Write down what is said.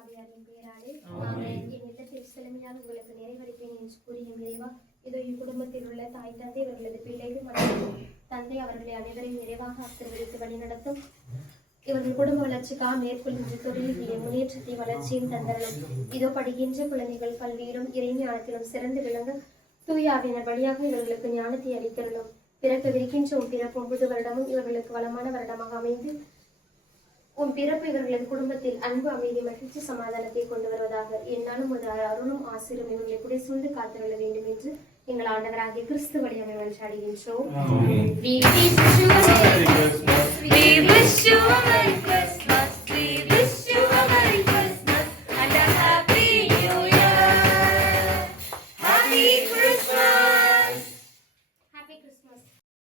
ஆவியாரின் பெயராலே ஆமென். என் இல்லத்தில் செழுமையாக உங்களுக்கு நிறைவளிப்பேன் என்று கூறிய இறைவா, இதோ இக்குடும்பத்தில் உள்ள தாய் தந்தை இவர்களது பிள்ளைகள் மற்றும் தந்தை அவர்களை அனைவரையும் நிறைவாக ஆசீர்வதித்து வழிநடத்தும். இவர்கள் குடும்ப வளர்ச்சிக்காக மேற்கொள்கின்ற தொழில்களின் முன்னேற்றத்தை வளர்ச்சியும் தந்தரணும். இதோ படிக்கின்ற குழந்தைகள் கல்வியிலும் இறைஞானத்திலும் சிறந்து விளங்க தூய ஆவியினர் வழியாக இவர்களுக்கு ஞானத்தை அளித்தரணும். பிறக்கவிருக்கின்ற உன் பிறப்பு 9 வருடமும் இவர்களுக்கு வளமான வருடமாக அமைந்து உன் பிறப்பு இவர்களது குடும்பத்தில் அன்பு, அமைதி, மகிழ்ச்சி, சமாதானத்தை கொண்டு வருவதாக. என்னாலும் ஒரு அருளும் ஆசிரும் இவர்களை குடை சூழ்ந்து காத்துள்ள வேண்டும் என்று எங்கள் ஆண்டவராகிய கிறிஸ்து வழியாக மன்றாடுகின்றோம்.